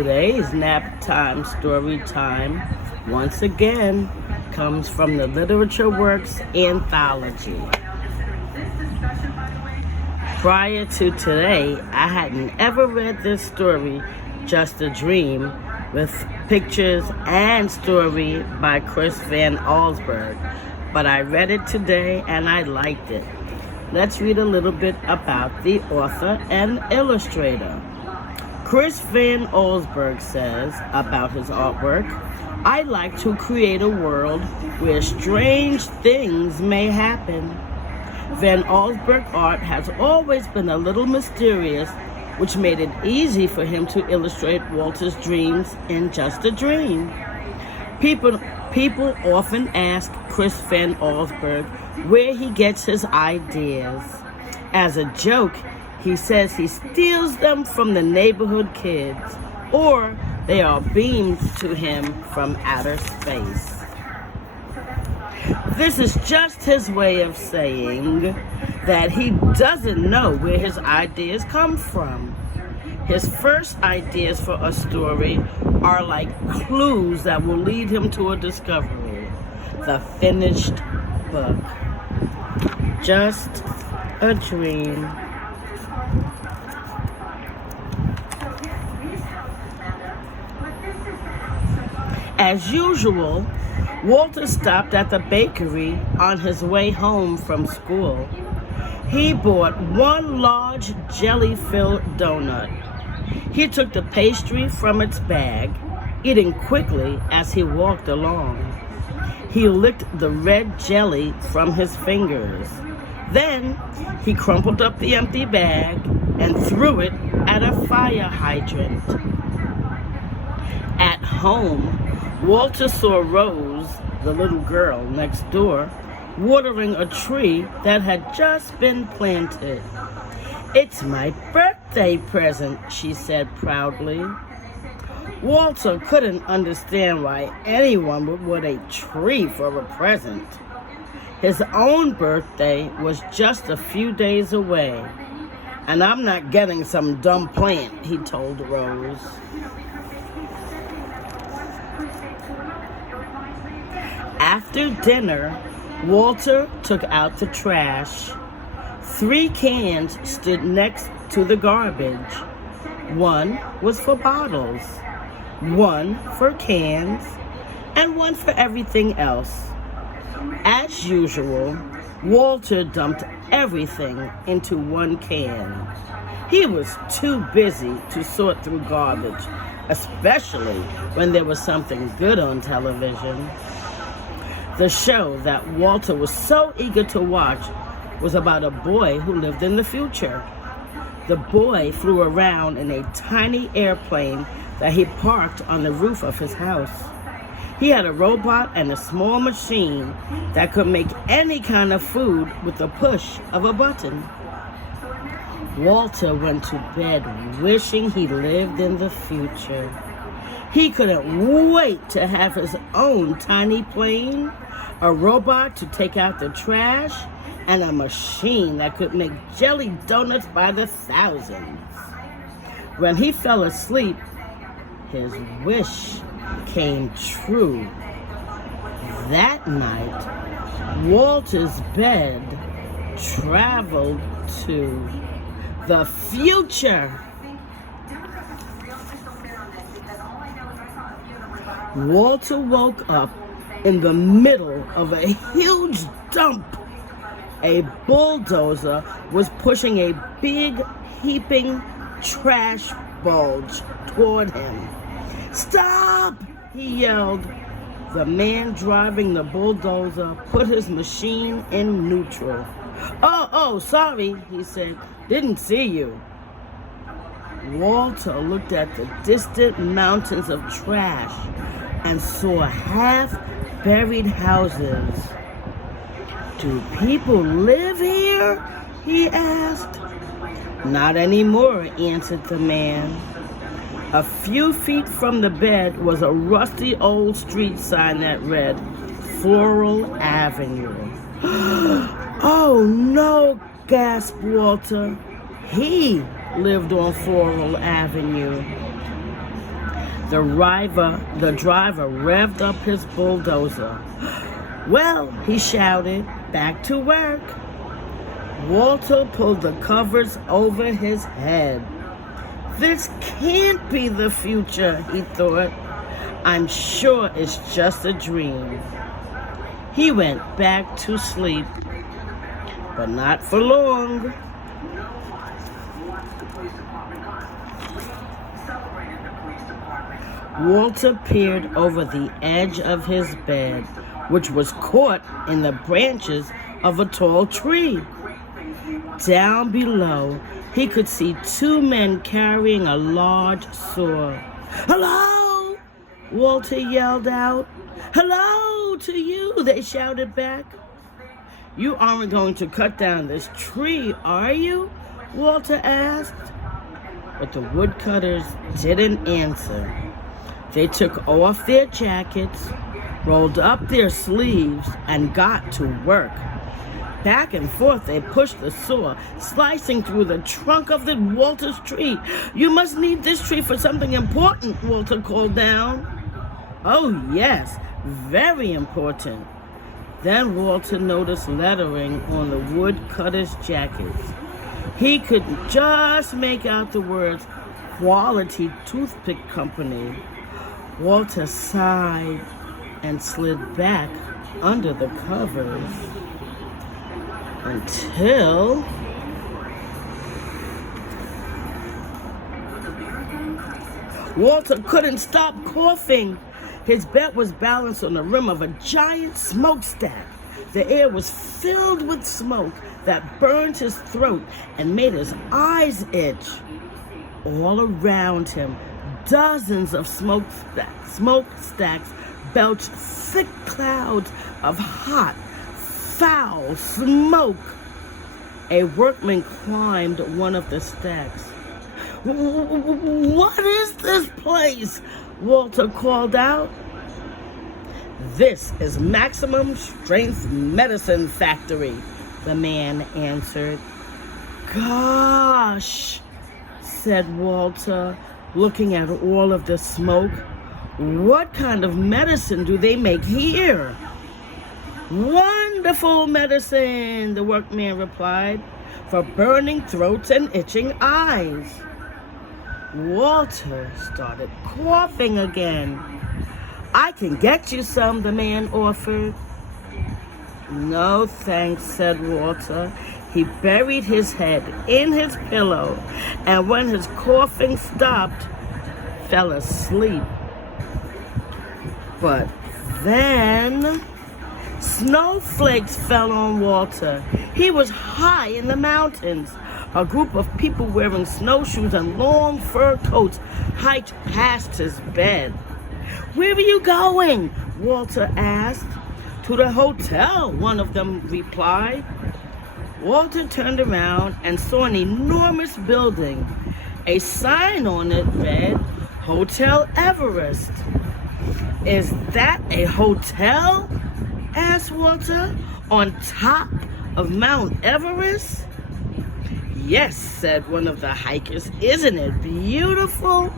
Today's nap time story time once again comes from the Literature Works anthology. Prior to today, I hadn't ever read this story, Just a Dream, with pictures and story by Chris Van Allsburg, but I read it today and I liked it. Let's read a little bit about the author and illustrator. Chris Van Allsburg says about his artwork, "I like to create a world where strange things may happen." Van Allsburg art has always been a little mysterious, which made it easy for him to illustrate Walter's dreams in Just a Dream. People often ask Chris Van Allsburg where he gets his ideas. As a joke, he says he steals them from the neighborhood kids, or they are beamed to him from outer space. This is just his way of saying that he doesn't know where his ideas come from. His first ideas for a story are like clues that will lead him to a discovery. The finished book. Just a Dream. As usual, Walter stopped at the bakery on his way home from school. He bought one large jelly-filled donut. He took the pastry from its bag, eating quickly as he walked along. He licked the red jelly from his fingers. Then he crumpled up the empty bag and threw it at a fire hydrant. At home, Walter saw Rose, the little girl next door, watering a tree that had just been planted. "It's my birthday present," she said proudly. Walter couldn't understand why anyone would want a tree for a present. His own birthday was just a few days away. "And I'm not getting some dumb plant," he told Rose. After dinner, Walter took out the trash. 3 cans stood next to the garbage. One was for bottles, one for cans, and one for everything else. As usual, Walter dumped everything into one can. He was too busy to sort through garbage, especially when there was something good on television. The show that Walter was so eager to watch was about a boy who lived in the future. The boy flew around in a tiny airplane that he parked on the roof of his house. He had a robot and a small machine that could make any kind of food with the push of a button. Walter went to bed wishing he lived in the future. He couldn't wait to have his own tiny plane, a robot to take out the trash, and a machine that could make jelly donuts by the thousands. When he fell asleep, his wish came true. That night, Walter's bed traveled to the future. Walter woke up in the middle of a huge dump. A bulldozer was pushing a big, heaping trash bulge toward him. "Stop!" he yelled. The man driving the bulldozer put his machine in neutral. Oh, sorry," he said. "Didn't see you." Walter looked at the distant mountains of trash and saw half-buried houses. "Do people live here?" he asked. "Not anymore," answered the man. A few feet from the bed was a rusty old street sign that read, "Floral Avenue." "Oh no," gasped Walter. He lived on Floral Avenue. The driver revved up his bulldozer. Well, he shouted, back to work. Walter pulled the covers over his head. This can't be the future, he thought. I'm sure it's just a dream. He went back to sleep, but not for long. Walter peered over the edge of his bed, which was caught in the branches of a tall tree. Down below, he could see two men carrying a large saw. "Hello!" Walter yelled out. "Hello to you," they shouted back. "You aren't going to cut down this tree, are you?" Walter asked. But the woodcutters didn't answer. They took off their jackets, rolled up their sleeves, and got to work. Back and forth they pushed the saw, slicing through the trunk of Walter's tree. "You must need this tree for something important," Walter called down. "Oh, yes, very important." Then Walter noticed lettering on the woodcutter's jackets. He could just make out the words, "Quality Toothpick Company." Walter sighed and slid back under the covers until Walter couldn't stop coughing. His bed was balanced on the rim of a giant smokestack. The air was filled with smoke that burned his throat and made his eyes itch. All around him, dozens of smokestacks belched thick clouds of hot, foul smoke. A workman climbed one of the stacks. "What is this place?" Walter called out. "This is Maximum Strength Medicine Factory," the man answered. "Gosh," said Walter, looking at all of the smoke. "What kind of medicine do they make here?" "Wonderful medicine," the workman replied, "for burning throats and itching eyes." Walter started coughing again. "I can get you some," the man offered. "No, thanks," said Walter. He buried his head in his pillow, and when his coughing stopped, fell asleep. But then snowflakes fell on Walter. He was high in the mountains. A group of people wearing snowshoes and long fur coats hiked past his bed. "Where are you going?" Walter asked. "To the hotel," one of them replied. Walter turned around and saw an enormous building. A sign on it read, "Hotel Everest." "Is that a hotel?" asked Walter. "On top of Mount Everest?" "Yes," said one of the hikers. "Isn't it beautiful?"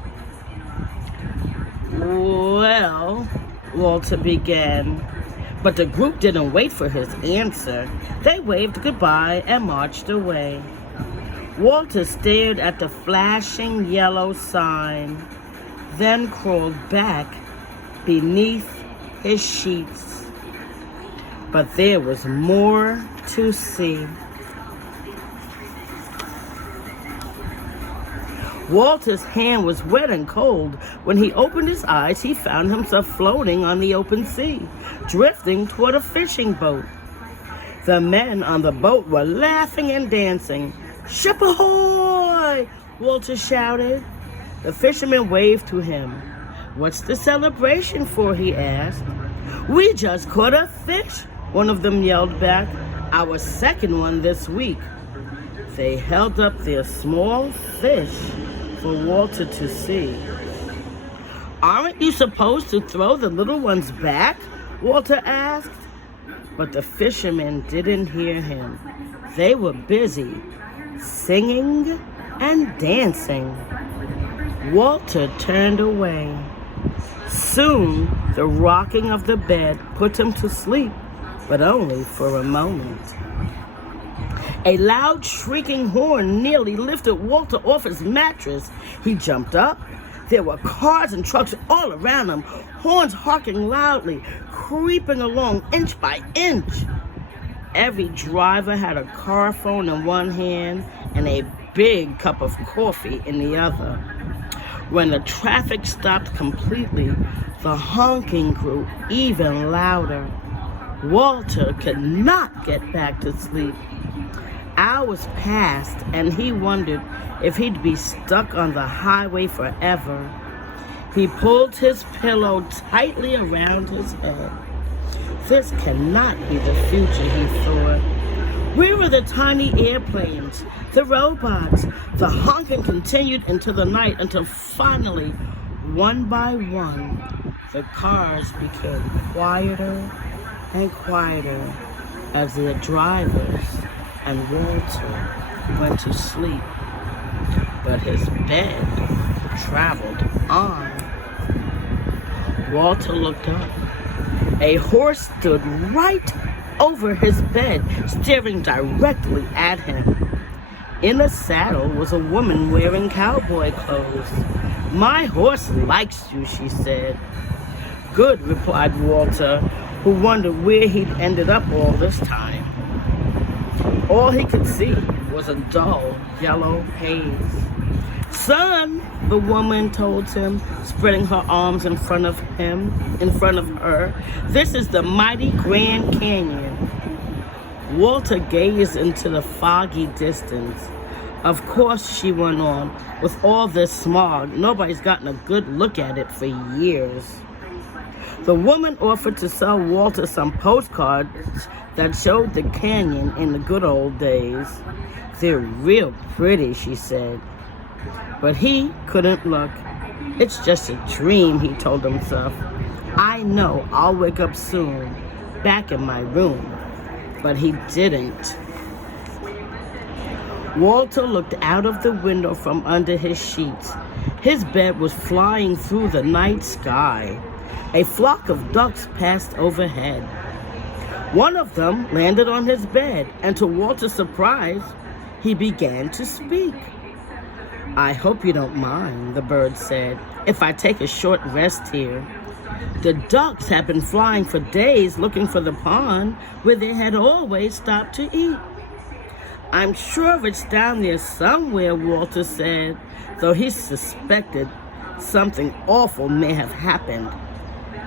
"Well," Walter began, but the group didn't wait for his answer. They waved goodbye and marched away. Walter stared at the flashing yellow sign, then crawled back beneath his sheets. But there was more to see. Walter's hand was wet and cold. When he opened his eyes, he found himself floating on the open sea, drifting toward a fishing boat. The men on the boat were laughing and dancing. "Ship ahoy!" Walter shouted. The fisherman waved to him. "What's the celebration for?" he asked. "We just caught a fish," one of them yelled back. "Our second one this week." They held up their small fish for Walter to see. "Aren't you supposed to throw the little ones back?" Walter asked. But the fishermen didn't hear him. They were busy singing and dancing. Walter turned away. Soon, the rocking of the bed put him to sleep, but only for a moment. A loud shrieking horn nearly lifted Walter off his mattress. He jumped up. There were cars and trucks all around him, horns honking loudly, creeping along inch by inch. Every driver had a car phone in one hand and a big cup of coffee in the other. When the traffic stopped completely, the honking grew even louder. Walter could not get back to sleep. Hours passed, and he wondered if he'd be stuck on the highway forever. He pulled his pillow tightly around his head. This cannot be the future, he thought. Where were the tiny airplanes, the robots? The honking continued into the night until finally, one by one, the cars became quieter and quieter as their drivers and Walter went to sleep. But his bed traveled on. Walter looked up. A horse stood right over his bed, staring directly at him. In the saddle was a woman wearing cowboy clothes. "My horse likes you," she said. "Good," replied Walter, who wondered where he'd ended up all this time. All he could see was a dull yellow haze. "Son," the woman told him, spreading her arms in front of her, "this is the mighty Grand Canyon." Walter gazed into the foggy distance. "Of course," she went on, "with all this smog, nobody's gotten a good look at it for years." The woman offered to sell Walter some postcards that showed the canyon in the good old days. "They're real pretty," she said. But he couldn't look. "It's just a dream," he told himself. "I know I'll wake up soon, back in my room." But he didn't. Walter looked out of the window from under his sheets. His bed was flying through the night sky. A flock of ducks passed overhead. One of them landed on his bed, and to Walter's surprise, he began to speak. "I hope you don't mind," the bird said, "if I take a short rest here. The ducks have been flying for days looking for the pond where they had always stopped to eat." "I'm sure it's down there somewhere," Walter said, though he suspected something awful may have happened.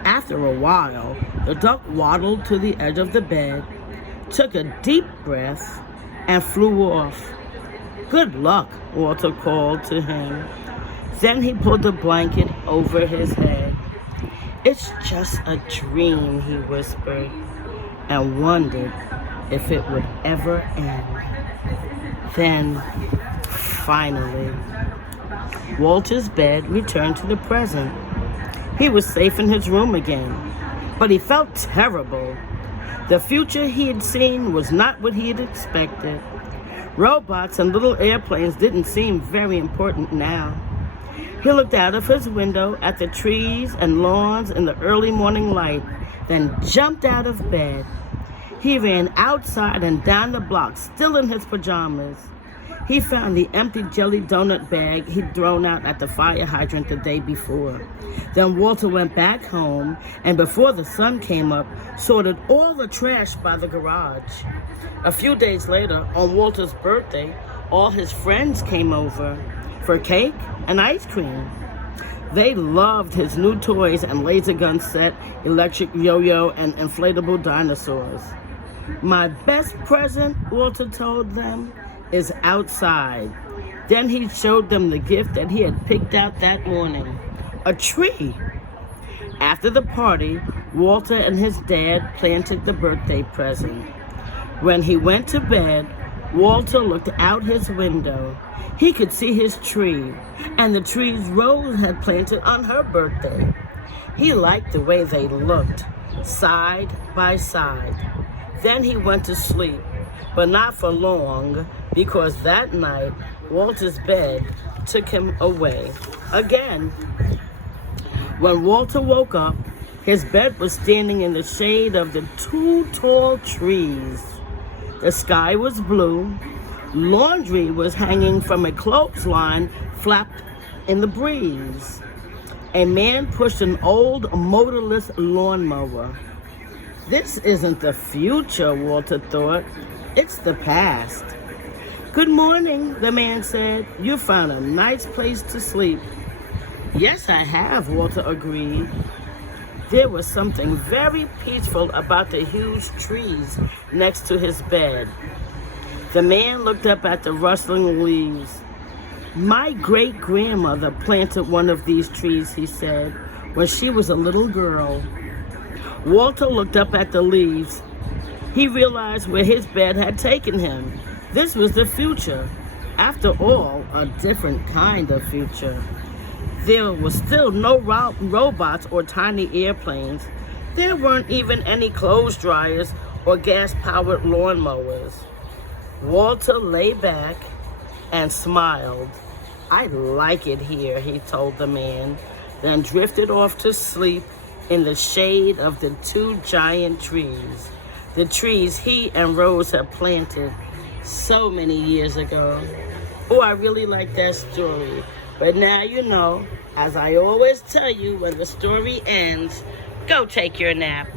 After a while, the duck waddled to the edge of the bed, took a deep breath, and flew off. "Good luck," Walter called to him. Then he pulled the blanket over his head. "It's just a dream," he whispered, and wondered if it would ever end. Then, finally, Walter's bed returned to the present. He was safe in his room again, but he felt terrible. The future he had seen was not what he had expected. Robots and little airplanes didn't seem very important now. He looked out of his window at the trees and lawns in the early morning light, then jumped out of bed. He ran outside and down the block, still in his pajamas. He found the empty jelly donut bag he'd thrown out at the fire hydrant the day before. Then Walter went back home, and before the sun came up, sorted all the trash by the garage. A few days later, on Walter's birthday, all his friends came over for cake and ice cream. They loved his new toys and laser gun set, electric yo-yo, and inflatable dinosaurs. "My best present," Walter told them, "is outside." Then he showed them the gift that he had picked out that morning, a tree. After the party, Walter and his dad planted the birthday present. When he went to bed, Walter looked out his window. He could see his tree and the trees Rose had planted on her birthday. He liked the way they looked, side by side. Then he went to sleep, but not for long, because that night Walter's bed took him away again. When Walter woke up, his bed was standing in the shade of the two tall trees. The sky was blue. Laundry was hanging from a clothesline flapped in the breeze. A man pushed an old motorless lawnmower. This isn't the future, Walter thought. It's the past. Good morning, the man said. You found a nice place to sleep. Yes, I have, Walter agreed. There was something very peaceful about the huge trees next to his bed. The man looked up at the rustling leaves. My great-grandmother planted one of these trees, he said, when she was a little girl. Walter looked up at the leaves. He realized where his bed had taken him. This was the future. After all, a different kind of future. There was still no robots or tiny airplanes. There weren't even any clothes dryers or gas-powered lawnmowers. Walter lay back and smiled. I like it here, he told the man, then drifted off to sleep in the shade of the two giant trees, the trees he and Rose had planted so many years ago. Oh, I really like that story. But now you know, as I always tell you, when the story ends, go take your nap.